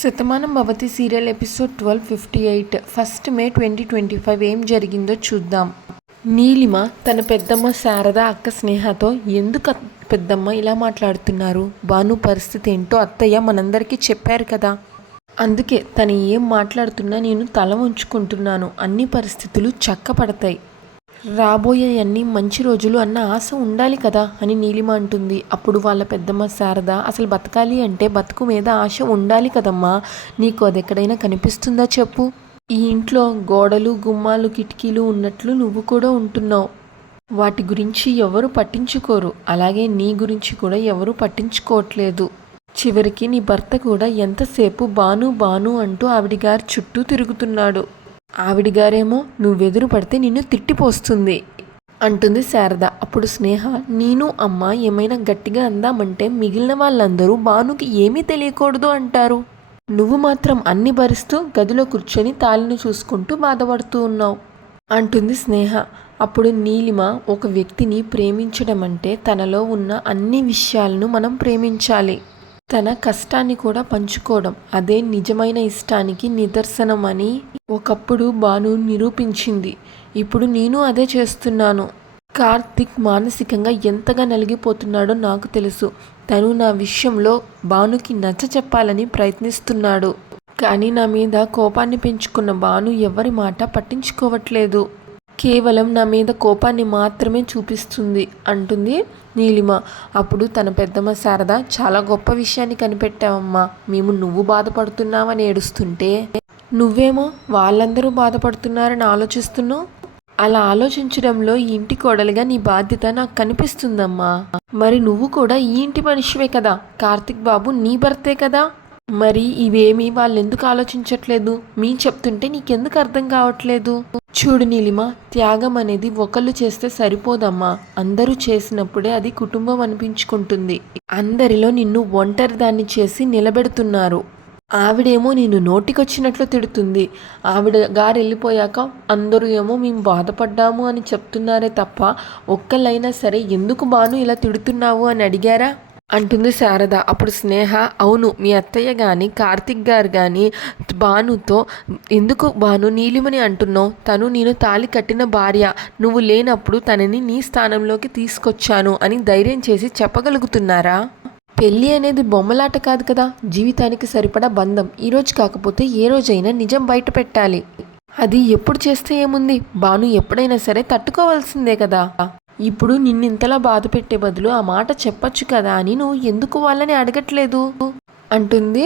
Shatamanam Bhavati serial episode 1258 first మే 2025 ఏం జరిగిందో చూద్దాం. నీలిమ తన పెద్దమ్మ శారద అక్క స్నేహతో ఎందుకు పెద్దమ్మ ఇలా మాట్లాడుతున్నారు, భాను పరిస్థితి ఏంటో అత్తయ్య మనందరికీ చెప్పారు కదా, అందుకే తను ఏం మాట్లాడుతున్నా నేను తల ఉంచుకుంటున్నాను, అన్ని పరిస్థితులు చక్కపడతాయి, రాబోయే అన్ని మంచి రోజులు అన్న ఆశ ఉండాలి కదా అని నీలిమ అంటుంది. అప్పుడు వాళ్ళ పెద్దమ్మ శారద, అసలు బతకాలి అంటే బతుకు మీద ఆశ ఉండాలి కదమ్మా, నీకు అది ఎక్కడైనా కనిపిస్తుందా చెప్పు, ఈ ఇంట్లో గోడలు గుమ్మాలు కిటికీలు ఉన్నట్లు నువ్వు కూడా ఉంటున్నావు, వాటి గురించి ఎవరు పట్టించుకోరు, అలాగే నీ గురించి కూడా ఎవరు పట్టించుకోవట్లేదు, చివరికి నీ భర్త కూడా ఎంతసేపు బాను బాను అంటూ ఆవిడిగారి చుట్టూ తిరుగుతున్నాడు, ఆవిడిగారేమో నువ్వెదురు పడితే నిన్ను తిట్టిపోస్తుంది అంటుంది శారద. అప్పుడు స్నేహ, నేను అమ్మ ఏమైనా గట్టిగా అందామంటే మిగిలిన వాళ్ళందరూ భానుకి ఏమీ తెలియకూడదు అంటారు, నువ్వు మాత్రం అన్ని భరిస్తూ గదిలో కూర్చొని తాళిని చూసుకుంటూ బాధపడుతూ ఉన్నావు అంటుంది స్నేహ. అప్పుడు నీలిమ, ఒక వ్యక్తిని ప్రేమించడం అంటే తనలో ఉన్న అన్ని విషయాలను మనం ప్రేమించాలి, తన కష్టాన్ని కూడా పంచుకోవడం, అదే నిజమైన ఇష్టానికి నిదర్శనం అని ఒకప్పుడు భాను నిరూపించింది, ఇప్పుడు నేను అదే చేస్తున్నాను. కార్తిక్ మానసికంగా ఎంతగా నలిగిపోతున్నాడో నాకు తెలుసు, తను నా విషయంలో భానుకి నచ్చ చెప్పాలని ప్రయత్నిస్తున్నాడు, కానీ నా మీద కోపాన్ని పెంచుకున్న భాను ఎవరి మాట పట్టించుకోవట్లేదు, కేవలం నా మీద కోపాన్ని మాత్రమే చూపిస్తుంది అంటుంది నీలిమ. అప్పుడు తన పెద్దమ్మ శారద, చాలా గొప్ప విషయాన్ని కనిపెట్టావమ్మా, మేము నువ్వు బాధపడుతున్నావని ఏడుస్తుంటే నువ్వేమో వాళ్ళందరూ బాధపడుతున్నారని ఆలోచిస్తున్నావు, అలా ఆలోచించడంలో ఈ ఇంటి కోడలిగా నీ బాధ్యత నాకు కనిపిస్తుందమ్మా, మరి నువ్వు కూడా ఈ ఇంటి మనిషివే కదా, కార్తిక్ బాబు నీ భర్తే కదా, మరి ఇవేమీ వాళ్ళెందుకు ఆలోచించట్లేదు, మీ చెప్తుంటే నీకెందుకు అర్థం కావట్లేదు, చూడు నీలిమ, త్యాగం అనేది ఒకళ్ళు చేస్తే సరిపోదమ్మా, అందరూ చేసినప్పుడే అది కుటుంబం అనిపించుకుంటుంది, అందరిలో నిన్ను ఒంటరి దాన్ని చేసి నిలబెడుతున్నారు, ఆవిడేమో నిన్ను నోటికొచ్చినట్లు తిడుతుంది, ఆవిడ గారు వెళ్ళిపోయాక అందరూ ఏమో మేము బాధపడ్డాము అని చెప్తున్నారే తప్ప ఒక్కళ్ళైనా సరే ఎందుకు బాను ఇలా తిడుతున్నావు అని అడిగారా అంటుంది శారద. అప్పుడు స్నేహ, అవును మీ అత్తయ్య కానీ కార్తిక్ గారు కానీ భానుతో ఎందుకు భాను నీలిమని అంటున్నావు, తను నేను తాళి కట్టిన భార్య, నువ్వు లేనప్పుడు తనని నీ స్థానంలోకి తీసుకొచ్చాను అని ధైర్యం చేసి చెప్పగలుగుతున్నారా, పెళ్ళి అనేది బొమ్మలాట కాదు కదా, జీవితానికి సరిపడా బంధం, ఈరోజు కాకపోతే ఏ రోజైనా నిజం బయట పెట్టాలి, అది ఎప్పుడు చేస్తే ఏముంది, భాను ఎప్పుడైనా సరే తట్టుకోవాల్సిందే కదా, ఇప్పుడు నిన్నింతలా బాధ పెట్టే బదులు ఆ మాట చెప్పొచ్చు కదా అని నువ్వు ఎందుకు వాళ్ళని అడగట్లేదు అంటుంది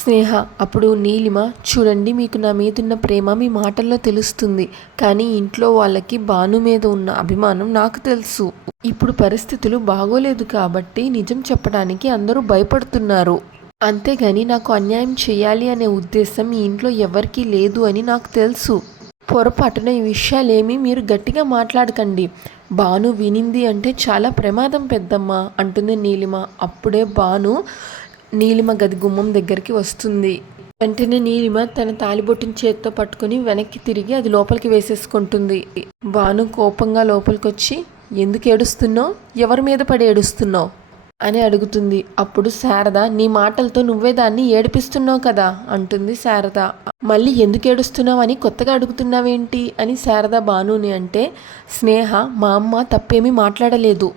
స్నేహ. అప్పుడు నీలిమ, చూడండి మీకు నా మీదున్న ప్రేమ మీ మాటల్లో తెలుస్తుంది, కానీ ఇంట్లో వాళ్ళకి భాను మీద ఉన్న అభిమానం నాకు తెలుసు, ఇప్పుడు పరిస్థితులు బాగోలేదు కాబట్టి నిజం చెప్పడానికి అందరూ భయపడుతున్నారు, అంతేగాని నాకు అన్యాయం చేయాలి అనే ఉద్దేశం ఈ ఇంట్లో ఎవరికీ లేదు అని నాకు తెలుసు, పొరపాటున ఈ విషయాలేమీ మీరు గట్టిగా మాట్లాడకండి, భాను వినింది అంటే చాలా ప్రమాదం పెద్దమ్మ అంటుంది నీలిమ. అప్పుడే భాను నీలిమ గది గుమ్మం దగ్గరికి వస్తుంది, వెంటనే నీలిమ తన తాలిబొట్టిన చేత్తో పట్టుకుని వెనక్కి తిరిగి అది లోపలికి వేసేసుకుంటుంది. భాను కోపంగా లోపలికి వచ్చి, ఎందుకు ఏడుస్తున్నావు, ఎవరి మీద పడి ఏడుస్తున్నావు అని అడుగుతుంది. అప్పుడు శారద, నీ మాటలతో నువ్వే దాన్ని ఏడిపిస్తున్నావు కదా అంటుంది శారద. మళ్ళీ ఎందుకు ఏడుస్తున్నావు అని కొత్తగా అడుగుతున్నావేంటి అని శారద భానుని అంటే, స్నేహ మా అమ్మ తప్పేమీ మాట్లాడలేదు,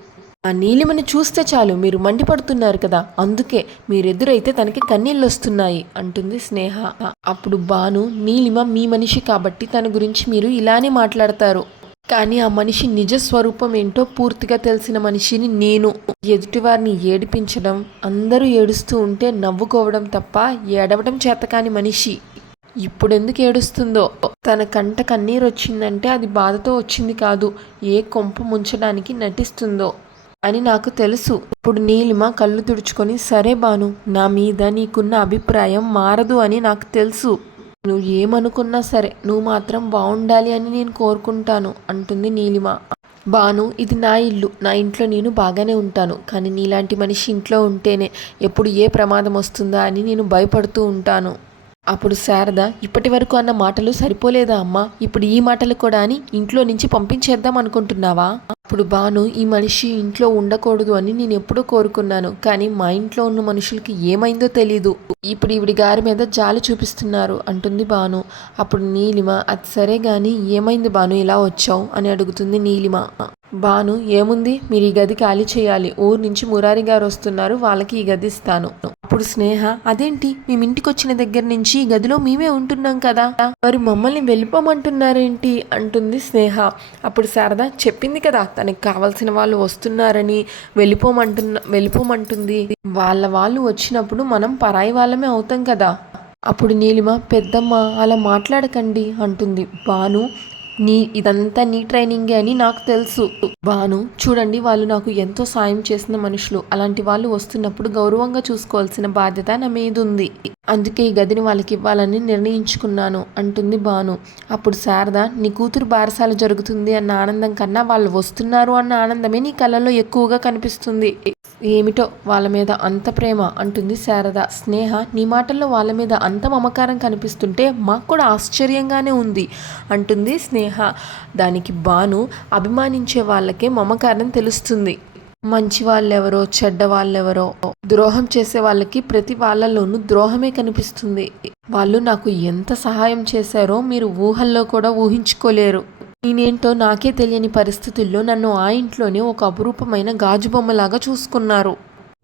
ఆ నీలిమని చూస్తే చాలు మీరు మండిపడుతున్నారు కదా, అందుకే మీరెదురైతే తనకి కన్నీళ్ళు వస్తున్నాయి అంటుంది స్నేహ. అప్పుడు భాను, నీలిమ మీ మనిషి కాబట్టి తన గురించి మీరు ఇలానే మాట్లాడతారు, కానీ ఆ మనిషి నిజ స్వరూపం ఏంటో పూర్తిగా తెలిసిన మనిషిని నేను, ఎదుటివారిని ఏడిపించడం, అందరూ ఏడుస్తూ ఉంటే నవ్వుకోవడం తప్ప ఏడవడం చేతకాని మనిషి, ఇప్పుడెందుకు ఏడుస్తుందో, తన కంట కన్నీరు వచ్చిందంటే అది బాధతో వచ్చింది కాదు, ఏ కొంప ముంచడానికి నటిస్తుందో అని నాకు తెలుసు. ఇప్పుడు నీలిమ కళ్ళు తుడుచుకొని, సరే భాను, నా మీద నీకున్న అభిప్రాయం మారదు అని నాకు తెలుసు, నువ్వు ఏమనుకున్నా సరే నువ్వు మాత్రం బాగుండాలి అని నేను కోరుకుంటాను అంటుంది నీలిమ. భాను, ఇది నా ఇల్లు, నా ఇంట్లో నేను బాగానే ఉంటాను, కానీ నీలాంటి మనిషి ఇంట్లో ఉంటేనే ఎప్పుడు ఏ ప్రమాదం వస్తుందా అని నేను భయపడుతూ ఉంటాను, అప్పుడు శారద, ఇప్పటి వరకు అన్న మాటలు సరిపోలేదా అమ్మా, ఇప్పుడు ఈ మాటలు కూడా అని ఇంట్లో నుంచి పంపించేద్దాం అనుకుంటున్నావా? అప్పుడు భాను, ఈ మనిషి ఇంట్లో ఉండకూడదు అని నేను ఎప్పుడూ కోరుకున్నాను, కానీ మా ఇంట్లో ఉన్న మనుషులకి ఏమైందో తెలీదు, ఇప్పుడు ఈవిడి గారి మీద జాలి చూపిస్తున్నారు అంటుంది భాను. అప్పుడు నీలిమ, అది సరే గాని ఏమైంది భాను, ఇలా వచ్చావు అని అడుగుతుంది నీలిమ. భాను, ఏముంది, మీరు ఈ గది ఖాళీ చేయాలి, ఊరు నుంచి మురారి గారు వస్తున్నారు, వాళ్ళకి ఈ గది ఇస్తాను. అప్పుడు స్నేహ, అదేంటి, మేము ఇంటికి వచ్చిన దగ్గర నుంచి ఈ గదిలో మేమే ఉంటున్నాం కదా, మరి మమ్మల్ని వెళ్ళిపోమంటున్నారేంటి అంటుంది స్నేహ. అప్పుడు శారద, చెప్పింది కదా తనకి కావాల్సిన వాళ్ళు వస్తున్నారని, వెళ్ళిపోమంటుంది, వాళ్ళు వచ్చినప్పుడు మనం పరాయి వాళ్ళమే అవుతాం కదా. అప్పుడు నీలిమ, పెద్దమ్మ అలా మాట్లాడకండి అంటుంది. భాను, ఇదంతా నీ ట్రైనింగే అని నాకు తెలుసు. భాను, చూడండి, వాళ్ళు నాకు ఎంతో సాయం చేసిన మనుషులు, అలాంటి వాళ్ళు వస్తున్నప్పుడు గౌరవంగా చూసుకోవాల్సిన బాధ్యత నా మీద ఉంది, అందుకే ఈ గదిని వాళ్ళకి ఇవ్వాలని నిర్ణయించుకున్నాను అంటుంది భాను. అప్పుడు శారద, నీ కూతురు బారసాల జరుగుతుంది అన్న ఆనందం కన్నా వాళ్ళు వస్తున్నారు అన్న ఆనందమే నీ కళ్ళలో ఎక్కువగా కనిపిస్తుంది, ఏమిటో వాళ్ళ మీద అంత ప్రేమ అంటుంది శారద. స్నేహ, నీ మాటల్లో వాళ్ళ మీద అంత మమకారం కనిపిస్తుంటే మాకు కూడా ఆశ్చర్యంగానే ఉంది అంటుంది స్నేహ. దానికి భాను, అభిమానించే వాళ్ళకే మమకారం తెలుస్తుంది, మంచి వాళ్ళెవరో చెడ్డ వాళ్ళెవరో, ద్రోహం చేసే వాళ్ళకి ప్రతి వాళ్ళలోనూ ద్రోహమే కనిపిస్తుంది, వాళ్ళు నాకు ఎంత సహాయం చేశారో మీరు ఊహల్లో కూడా ఊహించుకోలేరు, నేనేంటో నాకే తెలియని పరిస్థితుల్లో నన్ను ఆ ఇంట్లోనే ఒక అపురూపమైన గాజు బొమ్మలాగా చూసుకున్నారు,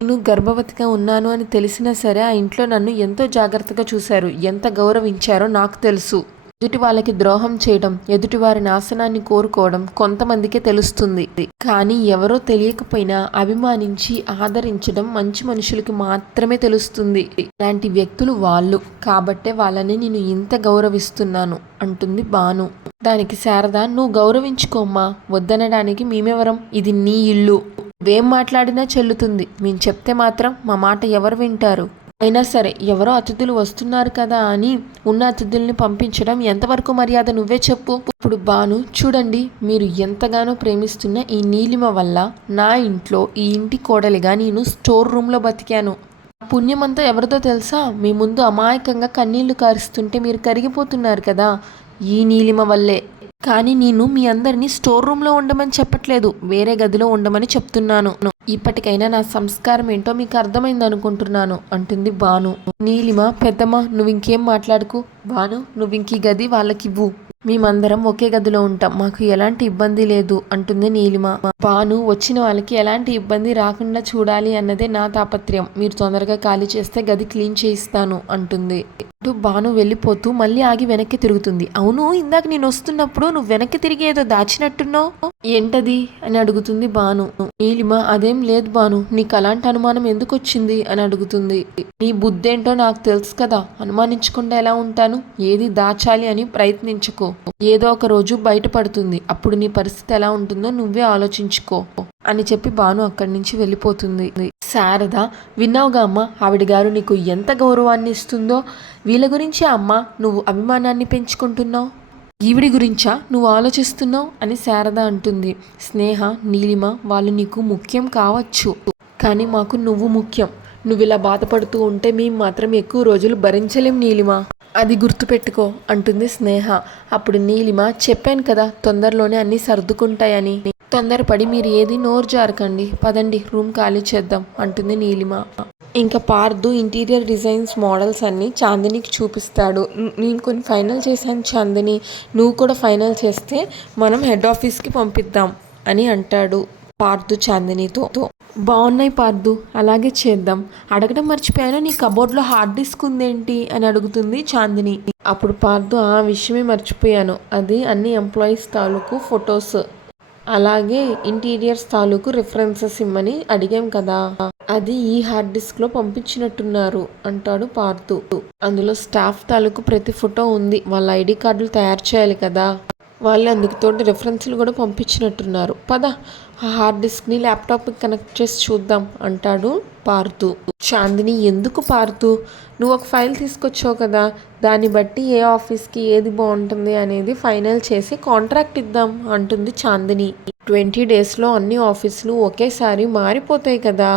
నేను గర్భవతిగా ఉన్నాను అని తెలిసినా సరే ఆ ఇంట్లో నన్ను ఎంతో జాగ్రత్తగా చూశారు, ఎంత గౌరవించారో నాకు తెలుసు, ఎదుటి వాళ్ళకి ద్రోహం చేయడం, ఎదుటివారి నాశనాన్ని కోరుకోవడం కొంతమందికే తెలుస్తుంది, కానీ ఎవరో తెలియకపోయినా అభిమానించి ఆదరించడం మంచి మనుషులకి మాత్రమే తెలుస్తుంది, ఇలాంటి వ్యక్తులు వాళ్ళు, కాబట్టే వాళ్ళని నేను ఇంత గౌరవిస్తున్నాను అంటుంది భాను. దానికి శారద, నువ్వు గౌరవించుకోమ్మా, వద్దనడానికి మేమెవరం, ఇది నీ ఇల్లు, నువ్వేం మాట్లాడినా చెల్లుతుంది, మేము చెప్తే మాత్రం మా మాట ఎవరు వింటారు, అయినా సరే ఎవరో అతిథులు వస్తున్నారు కదా అని ఉన్న అతిథుల్ని పంపించడం ఎంతవరకు మర్యాద, నువ్వే చెప్పు. ఇప్పుడు భాను, చూడండి, మీరు ఎంతగానో ప్రేమిస్తున్న ఈ నీలిమ వల్ల నా ఇంట్లో ఈ ఇంటి కోడలిగా నేను స్టోర్ రూమ్లో బతికాను, పుణ్యమంతా ఎవరిదో తెలుసా, మీ ముందు అమాయకంగా కన్నీళ్లు కారుస్తుంటే మీరు కరిగిపోతున్నారు కదా, ఈ నీలిమ వల్లే, కానీ నేను మీ అందరినీ స్టోర్ రూమ్లో ఉండమని చెప్పట్లేదు, వేరే గదిలో ఉండమని చెప్తున్నాను, ఇప్పటికైనా నా సంస్కారం ఏంటో మీకు అర్థమైంది అనుకుంటున్నాను అంటుంది భాను. నీలిమ, పెద్దమ్మ నువ్వు ఇంకేం మాట్లాడుకు, భాను నువ్వు ఇంక ఈ గది వాళ్ళకివ్వు, మేమందరం ఒకే గదిలో ఉంటాం, మాకు ఎలాంటి ఇబ్బంది లేదు అంటుంది నీలిమ. భాను, వచ్చిన వాళ్ళకి ఎలాంటి ఇబ్బంది రాకుండా చూడాలి అన్నదే నా తాపత్రయం, మీరు తొందరగా ఖాళీ చేస్తే గది క్లీన్ చేయిస్తాను అంటుంది. భాను వెళ్ళిపోతూ మళ్ళీ ఆగి వెనక్కి తిరుగుతుంది. అవును, ఇందాక నేను వస్తున్నప్పుడు నువ్వు వెనక్కి తిరిగి ఏదో దాచినట్టున్నావు, ఏంటది అని అడుగుతుంది భాను. నీలిమ, అదేం లేదు భాను, నీకు అలాంటి అనుమానం ఎందుకు వచ్చింది అని అడుగుతుంది. నీ బుద్ధేంటో నాకు తెలుసు కదా, అనుమానించకుండా ఎలా ఉంటాను, ఏది దాచాలి అని ప్రయత్నించుకో, ఏదో ఒక రోజు బయటపడుతుంది, అప్పుడు నీ పరిస్థితి ఎలా ఉంటుందో నువ్వే ఆలోచించుకో అని చెప్పి భాను అక్కడి నుంచి వెళ్ళిపోతుంది. శారద, విన్నావుగా అమ్మ, ఆవిడ గారు నీకు ఎంత గౌరవాన్ని ఇస్తుందో, వీళ్ళ గురించి అమ్మ నువ్వు అభిమానాన్ని పెంచుకుంటున్నావు, ఈవిడి గురించా నువ్వు ఆలోచిస్తున్నావు అని శారద అంటుంది. స్నేహ, నీలిమ వాళ్ళు నీకు ముఖ్యం కావచ్చు, కానీ మాకు నువ్వు ముఖ్యం, నువ్వు ఇలా బాధపడుతూ ఉంటే మేము మాత్రం ఎక్కువ రోజులు భరించలేం నీలిమ, అది గుర్తుపెట్టుకో అంటుంది స్నేహ. అప్పుడు నీలిమ, చెప్పాను కదా తొందరలోనే అన్నీ సర్దుకుంటాయని, తొందరపడి మీరు ఏది నోరు జారకండి, పదండి రూమ్ ఖాళీ చేద్దాం అంటుంది నీలిమ. ఇంకా పార్దు ఇంటీరియర్ డిజైన్స్ మోడల్స్ అన్నీ చాందినికి చూపిస్తాడు. నేను కొన్ని ఫైనల్ చేశాను చాందిని, నువ్వు కూడా ఫైనల్ చేస్తే మనం హెడ్ ఆఫీస్కి పంపిద్దాం అని అంటాడు పార్దు చాందినితో. బాగున్నాయి పార్దు, అలాగే చేద్దాం, అడగడం మర్చిపోయాను, నీ కబోర్డ్లో హార్డ్ డిస్క్ ఉందేంటి అని అడుగుతుంది చాందిని. అప్పుడు పార్దు, ఆ విషయమే మర్చిపోయాను, అది అన్ని ఎంప్లాయీస్ తాలూకు ఫొటోస్, అలాగే ఇంటీరియర్స్ తాలూకు రిఫరెన్సెస్ ఇమ్మని అడిగాం కదా, అది ఈ హార్డ్ డిస్క్లో పంపించినట్టున్నారు అంటాడు పార్థు. అందులో స్టాఫ్ తాలూకు ప్రతి ఫోటో ఉంది, వాళ్ళ ఐడి కార్డులు తయారు చేయాలి కదా, వాళ్ళు అందుకుతోటి రిఫరెన్స్లు కూడా పంపించినట్టున్నారు, పద ఆ హార్డ్ డిస్క్ని ల్యాప్టాప్కి కనెక్ట్ చేసి చూద్దాం అంటాడు పార్థు. చాందిని, ఎందుకు పార్థు, నువ్వు ఒక ఫైల్ తీసుకొచ్చావు కదా, దాన్ని బట్టి ఏ ఆఫీస్కి ఏది బాగుంటుంది అనేది ఫైనల్ చేసి కాంట్రాక్ట్ ఇద్దాం అంటుంది చాందిని. 20 డేస్లో అన్ని ఆఫీసులు ఒకేసారి మారిపోతాయి కదా.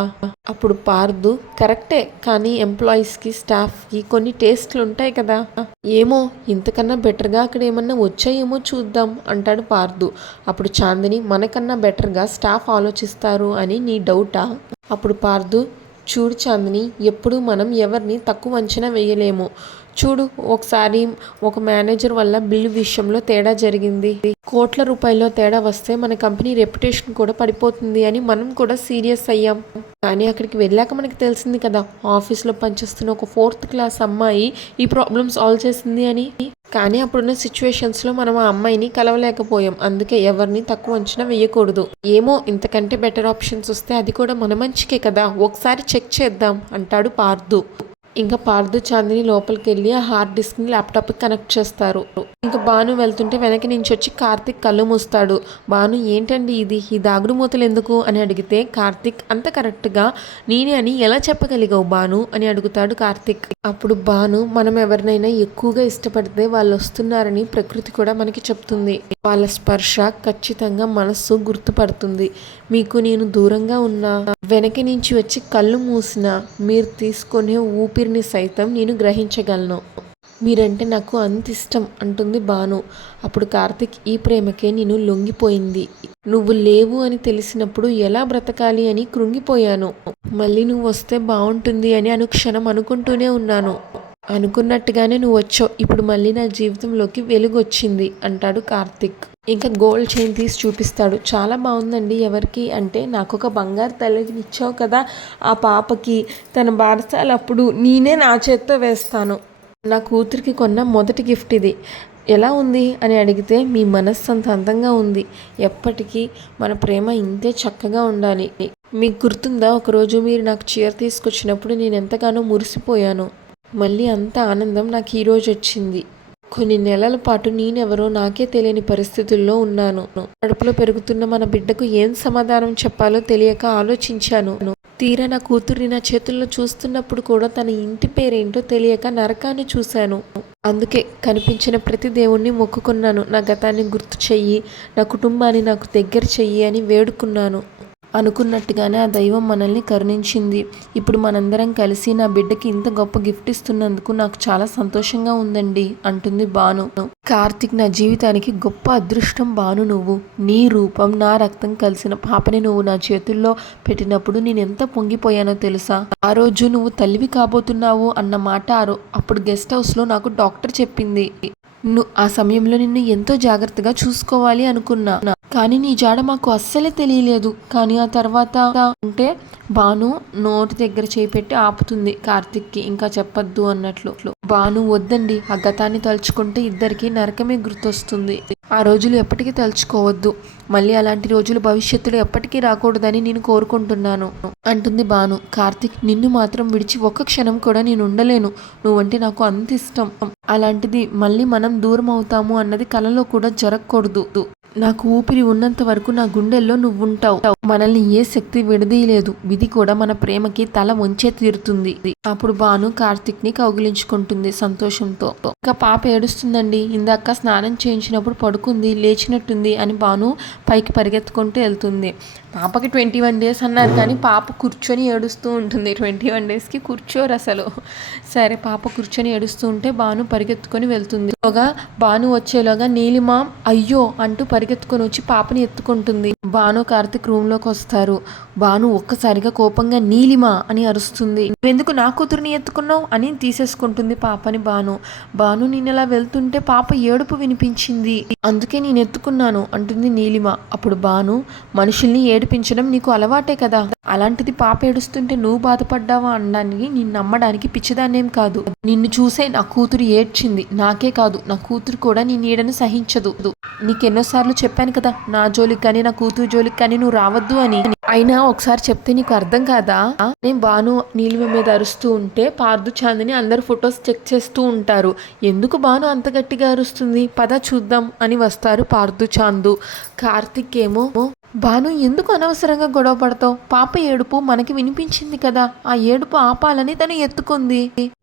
అప్పుడు పార్దు కరెక్టే, కానీ ఎంప్లాయీస్కి స్టాఫ్కి కొన్ని టేస్ట్లు ఉంటాయి కదా. ఏమో ఇంతకన్నా బెటర్గా అక్కడ ఏమన్నా వచ్చాయేమో చూద్దాం అంటాడు పార్దు. అప్పుడు చాందిని మనకన్నా బెటర్గా స్టాఫ్ ఆలోచిస్తారు అని నీ డౌటా? అప్పుడు పార్దు చూడు చాందిని, ఎప్పుడు మనం ఎవరిని తక్కువ అంచనా వేయలేము. చూడు, ఒకసారి ఒక మేనేజర్ వల్ల బిల్లు విషయంలో తేడా జరిగింది. కోట్ల రూపాయల్లో తేడా వస్తే మన కంపెనీ రెప్యుటేషన్ కూడా పడిపోతుంది అని మనం కూడా సీరియస్ అయ్యాం. కానీ అక్కడికి వెళ్ళాక మనకి తెలిసింది కదా, ఆఫీస్లో పనిచేస్తున్న ఒక 4th క్లాస్ అమ్మాయి ఈ ప్రాబ్లమ్ సాల్వ్ చేసింది అని. కానీ అప్పుడున్న సిచ్యువేషన్స్లో మనం ఆ అమ్మాయిని కలవలేకపోయాం. అందుకే ఎవరిని తక్కువ అంచనా వేయకూడదు. ఏమో ఇంతకంటే బెటర్ ఆప్షన్స్ వస్తే అది కూడా మన మంచికే కదా, ఒకసారి చెక్ చేద్దాం అంటాడు పార్దు. ఇంకా పార్దు చాందిని లోపలికి వెళ్ళి ఆ హార్డ్ డిస్క్ని ల్యాప్టాప్కి కనెక్ట్ చేస్తారు. ఇంకా భాను వెళ్తుంటే వెనక నుంచి వచ్చి కార్తిక్ కళ్ళు మూస్తాడు. భాను ఏంటండి ఇది, ఈ దాగుడు మూతలు ఎందుకు అని అడిగితే కార్తిక్ అంత కరెక్ట్గా నేనే అని ఎలా చెప్పగలిగావు భాను అని అడుగుతాడు కార్తిక్. అప్పుడు భాను మనం ఎవరినైనా ఎక్కువగా ఇష్టపడితే వాళ్ళు వస్తున్నారని ప్రకృతి కూడా మనకి చెప్తుంది. వాళ్ళ స్పర్శ ఖచ్చితంగా మనస్సు గుర్తుపడుతుంది. మీకు నేను దూరంగా ఉన్నా, వెనక నుంచి వచ్చి కళ్ళు మూసినా మీరు తీసుకునే ఊపిరిని సైతం నేను గ్రహించగలను. మీరంటే నాకు అంత ఇష్టం అంటుంది భాను. అప్పుడు కార్తిక్ ఈ ప్రేమకే నేను లొంగిపోయింది. నువ్వు లేవు అని తెలిసినప్పుడు ఎలా బ్రతకాలి అని కృంగిపోయాను. మళ్ళీ నువ్వు వస్తే బాగుంటుంది అని అనుక్షణం అనుకుంటూనే ఉన్నాను. అనుకున్నట్టుగానే నువ్వు వచ్చావు. ఇప్పుడు మళ్ళీ నా జీవితంలోకి వెలుగు వచ్చింది అంటాడు కార్తిక్. ఇంకా గోల్డ్ చైన్ తీసి చూపిస్తాడు. చాలా బాగుందండి. ఎవరికి అంటే నాకు ఒక బంగారు తల్లిని ఇచ్చావు కదా, ఆ పాపకి తన బారసాలప్పుడు నేనే నా చేత్తో వేస్తాను. నా కూతురికి కొన్న మొదటి గిఫ్ట్ ఇది. ఎలా ఉంది అని అడిగితే మీ మనస్సు అంత అందంగా ఉంది. ఎప్పటికీ మన ప్రేమ ఇంతే చక్కగా ఉండాలి. మీకు గుర్తుందా, ఒకరోజు మీరు నాకు చీర తీసుకొచ్చినప్పుడు నేను ఎంతగానో మురిసిపోయాను. మళ్ళీ అంత ఆనందం నాకు ఈరోజు వచ్చింది. కొన్ని నెలల పాటు నేనెవరో నాకే తెలియని పరిస్థితుల్లో ఉన్నాను. కడుపులో పెరుగుతున్న మన బిడ్డకు ఏం సమాధానం చెప్పాలో తెలియక ఆలోచించాను. తీరా నా కూతుర్ని నా చేతుల్లో చూస్తున్నప్పుడు కూడా తన ఇంటి పేరేంటో తెలియక నరకాన్ని చూశాను. అందుకే కనిపించిన ప్రతి దేవుణ్ణి మొక్కుకున్నాను. నా గతాన్ని గుర్తు చెయ్యి, నా కుటుంబాన్ని నాకు దగ్గర చెయ్యి అని వేడుకున్నాను. అనుకున్నట్టుగానే ఆ దైవం మనల్ని కరుణించింది. ఇప్పుడు మనందరం కలిసి నా బిడ్డకి ఇంత గొప్ప గిఫ్ట్ ఇస్తున్నందుకు నాకు చాలా సంతోషంగా ఉందండి అంటుంది భాను. కార్తిక్, నా జీవితానికి గొప్ప అదృష్టం భాను నువ్వు. నీ రూపం నా రక్తం కలిసిన పాపని నువ్వు నా చేతుల్లో పెట్టినప్పుడు నేను ఎంత పొంగిపోయానో తెలుసా. ఆ రోజు నువ్వు తల్లివి కాబోతున్నావు అన్న మాట అప్పుడు గెస్ట్ హౌస్లో నాకు డాక్టర్ చెప్పింది. ఆ సమయంలో నిన్ను ఎంతో జాగ్రత్తగా చూసుకోవాలి అనుకున్నా, కానీ నీ జాడ మాకు అస్సలే తెలియలేదు. కానీ ఆ తర్వాత అంటే భాను నోటి దగ్గర చేపెట్టి ఆపుతుంది కార్తిక్కి, ఇంకా చెప్పొద్దు అన్నట్లు. భాను వద్దండి, ఆ గతాన్ని తలుచుకుంటే ఇద్దరికి నరకమే గుర్తొస్తుంది. ఆ రోజులు ఎప్పటికీ తలుచుకోవద్దు. మళ్ళీ అలాంటి రోజులు భవిష్యత్తులో ఎప్పటికీ రాకూడదని నేను కోరుకుంటున్నాను అంటుంది భాను. కార్తిక్, నిన్ను మాత్రం విడిచి ఒక్క క్షణం కూడా నేను ఉండలేను. నువ్వంటే నాకు అంత ఇష్టం. అలాంటిది మళ్ళీ మనం దూరం అవుతాము అన్నది కలలో కూడా జరగకూడదు. నాకు ఊపిరి ఉన్నంత వరకు నా గుండెల్లో నువ్వుంటావు. మనల్ని ఏ శక్తి విడదీయలేదు. విధి కూడా మన ప్రేమకి తల వంచే తీరుతుంది. అప్పుడు భాను కార్తిక్ ని కౌగిలించుకుంటుంది సంతోషంతో. ఇంకా పాప ఏడుస్తుందండి. ఇందాక స్నానం చేయించినప్పుడు పడుకుంది, లేచినట్టుంది అని భాను పైకి పరిగెత్తుకుంటూ వెళ్తుంది. పాపకి 21 డేస్ అన్నారు, కానీ పాప కూర్చొని ఏడుస్తూ ఉంటుంది. 21 డేస్కి కూర్చోరు అసలు. సరే, పాప కూర్చొని ఏడుస్తూ ఉంటే భాను పరిగెత్తుకొని వెళ్తుంది. భాను వచ్చేలోగా నీలిమ అయ్యో అంటూ పరిగెత్తుకొని వచ్చి పాపని ఎత్తుకుంటుంది. భాను కార్తిక్ రూమ్ లోకి వస్తారు. భాను ఒక్కసారిగా కోపంగా నీలిమ అని అరుస్తుంది. నువ్వెందుకు నా కూతురుని ఎత్తుకున్నావు అని తీసేసుకుంటుంది పాపని భాను. భాను నేను ఇలా వెళ్తుంటే పాప ఏడుపు వినిపించింది, అందుకే నేను ఎత్తుకున్నాను అంటుంది నీలిమ. అప్పుడు భాను, మనుషుల్ని ఏడిపించడం నీకు అలవాటే కదా, అలాంటిది పాప ఏడుస్తుంటే నువ్వు బాధపడ్డావా అనడానికి నేను నమ్మడానికి పిచ్చిదాన్నేం కాదు. నిన్ను చూసే నా కూతురు ఏడ్చింది. నాకే కాదు, నా కూతురు కూడా నీ నీడను సహించదు. నీకెన్నోసార్లు చెప్పాను కదా, నా జోలికి కానీ నా కూతురు జోలికి కానీ నువ్వు రావద్దు అని. అయినా ఒకసారి చెప్తే నీకు అర్థం కాదా? నేను భాను నీలిమ మీద అరుస్తూ ఉంటే పార్దు చాందిని అందరు ఫొటోస్ చెక్ చేస్తూ ఉంటారు. ఎందుకు భాను అంత గట్టిగా అరుస్తుంది, పద చూద్దాం అని వస్తారు పార్దు చాందు. కార్తిక్ ఏమో భాను ఎందుకు అనవసరంగా గొడవ పడతావు? పాప ఏడుపు మనకి వినిపించింది కదా, ఆ ఏడుపు ఆపాలని తను ఎత్తుకుంది.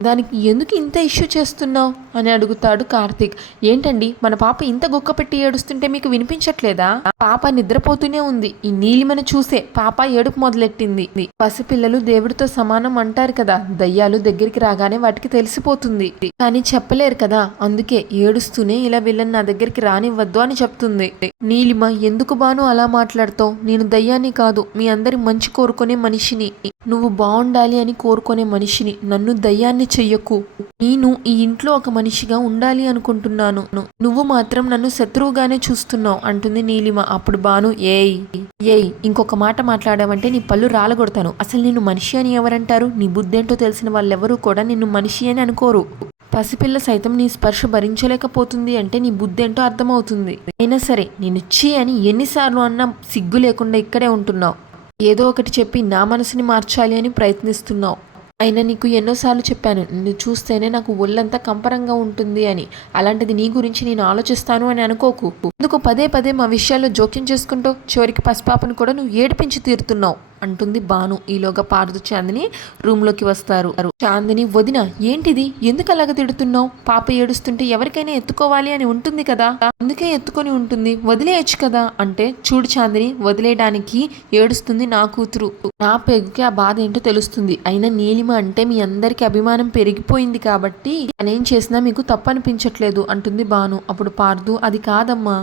దానికి ఎందుకు ఇంత ఇష్యూ చేస్తున్నావు అని అడుగుతాడు కార్తీక్. ఏంటండి, మన పాప ఇంత గుక్క పెట్టి ఏడుస్తుంటే మీకు వినిపించట్లేదా? పాప నిద్రపోతూనే ఉంది. ఈ నీలిమను చూసే పాప ఏడుపు మొదలెట్టింది. పసిపిల్లలు దేవుడితో సమానం అంటారు కదా, దయ్యాలు దగ్గరికి రాగానే వాటికి తెలిసిపోతుంది, కానీ చెప్పలేరు కదా, అందుకే ఏడుస్తూనే ఇలా వీళ్ళని నా దగ్గరికి రానివ్వద్దు అని చెప్తుంది. నీలిమ, ఎందుకు భాను అలా మాట్లాడతావు? నేను దయ్యాన్ని కాదు, మీ అందరి మంచి కోరుకునే మనిషిని. నువ్వు బాగుండాలి అని కోరుకునే మనిషిని. నన్ను దయ్యాన్ని చెయ్యకు. నేను ఈ ఇంట్లో ఒక మనిషిగా ఉండాలి అనుకుంటున్నాను. నువ్వు మాత్రం నన్ను శత్రువుగానే చూస్తున్నావు అంటుంది నీలిమ. అప్పుడు భాను, ఏయ్ ఇంకొక మాట మాట్లాడావంటే నీ పళ్ళు రాలగొడతాను. అసలు నిన్ను మనిషి అని ఎవరంటారు? నీ బుద్ధేంటో తెలిసిన వాళ్ళెవరూ కూడా నిన్ను మనిషి అని అనుకోరు. పసిపిల్ల సైతం నీ స్పర్శ భరించలేకపోతుంది అంటే నీ బుద్ధేంటో అర్థమవుతుంది. అయినా సరే నేను ఛీ అని ఎన్నిసార్లు అన్నా సిగ్గు లేకుండా ఇక్కడే ఉంటున్నావు. ఏదో ఒకటి చెప్పి నా మనసుని మార్చాలి అని ప్రయత్నిస్తున్నావు. అయినా నీకు ఎన్నోసార్లు చెప్పాను, నిన్ను చూస్తేనే నాకు ఒళ్ళంతా కంపరంగా ఉంటుంది అని. అలాంటిది నీ గురించి నేను ఆలోచిస్తాను అని అనుకోకు. ఎందుకు పదే పదే మా విషయాల్లో జోక్యం చేసుకుంటూ చివరికి పసిపాపను కూడా నువ్వు ఏడిపించి తీరుతున్నావు అంటుంది భాను. ఈలోగా పార్దు చాందిని రూమ్లోకి వస్తారు. చాందిని, వదిన ఏంటిది, ఎందుకు అలాగ తిడుతున్నావు? పాప ఏడుస్తుంటే ఎవరికైనా ఎత్తుకోవాలి అని ఉంటుంది కదా, అందుకే ఎత్తుకొని ఉంటుంది, వదిలేయచ్చు కదా అంటే, చూడు చాందిని, వదిలేయడానికి ఏడుస్తుంది నా కూతురు. నా పెగుకి ఆ బాధ ఏంటో తెలుస్తుంది. అయినా నీలిమ అంటే మీ అందరికి అభిమానం పెరిగిపోయింది కాబట్టి నేనేం చేసినా మీకు తప్పనిపించట్లేదు అంటుంది భాను. అప్పుడు పార్దు, అది కాదమ్మా,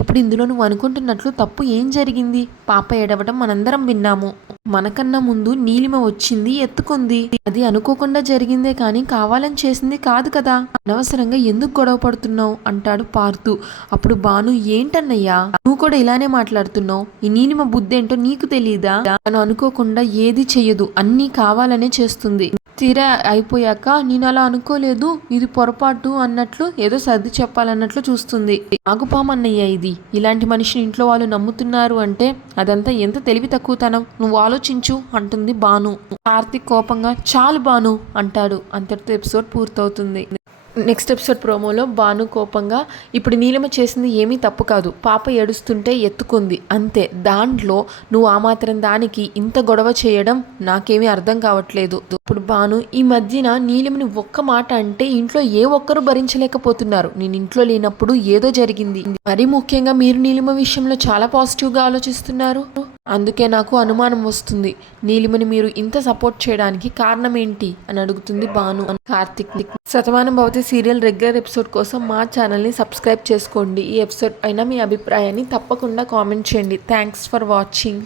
ఇప్పుడు ఇందులో నువ్వు అనుకుంటున్నట్లు తప్పు ఏం జరిగింది? పాప ఏడవటం మనందరం విన్నాము. మనకన్నా ముందు నీలిమ వచ్చింది, ఎత్తుకుంది. అది అనుకోకుండా జరిగిందే కానీ కావాలని చేసింది కాదు కదా. అనవసరంగా ఎందుకు గొడవ పడుతున్నావు అంటాడు పార్దు. అప్పుడు భాను, ఏంటన్నయ్యా నువ్వు కూడా ఇలానే మాట్లాడుతున్నావు? ఈ నీలిమ బుద్ధేంటో నీకు తెలియదా? తను అనుకోకుండా ఏది చెయ్యదు, అన్నీ కావాలనే చేస్తుంది. తీరా అయిపోయాక నేను అలా అనుకోలేదు, ఇది పొరపాటు అన్నట్లు ఏదో సర్ది చెప్పాలన్నట్లు చూస్తుంది. ఆగుపామన్నయ్య, ఇది ఇలాంటి మనిషిని ఇంట్లో వాళ్ళు నమ్ముతున్నారు అంటే అదంతా ఎంత తెలివి తక్కువతనం, నువ్వు ఆలోచించు అంటుంది భాను. కార్తీక్ కోపంగా, చాలు భాను అంటాడు. అంతటితో ఎపిసోడ్ పూర్తవుతుంది. నెక్స్ట్ ఎపిసోడ్ ప్రోమోలో భాను కోపంగా, ఇప్పుడు నీలిమ చేసింది ఏమీ తప్పు కాదు, పాప ఏడుస్తుంటే ఎత్తుకుంది అంతే, దాంట్లో నువ్వు ఆ మాత్రం దానికి ఇంత గొడవ చేయడం నాకేమీ అర్థం కావట్లేదు. ఇప్పుడు భాను, ఈ మధ్యన నీలిమని ఒక్క మాట అంటే ఇంట్లో ఏ ఒక్కరు భరించలేకపోతున్నారు. నేను ఇంట్లో లేనప్పుడు ఏదో జరిగింది. మరీ ముఖ్యంగా మీరు నీలిమ విషయంలో చాలా పాజిటివ్గా ఆలోచిస్తున్నారు. అందుకే నాకు అనుమానం వస్తుంది, నీలిమని మీరు ఇంత సపోర్ట్ చేయడానికి కారణం ఏంటి అని అడుగుతుంది Bhanu. Karthik, Shatamanam Bhavati serial regular episode కోసం మా ఛానల్ని సబ్స్క్రైబ్ చేసుకోండి. ఈ ఎపిసోడ్ అయినా మీ అభిప్రాయాన్ని తప్పకుండా కామెంట్ చేయండి. Thanks for watching.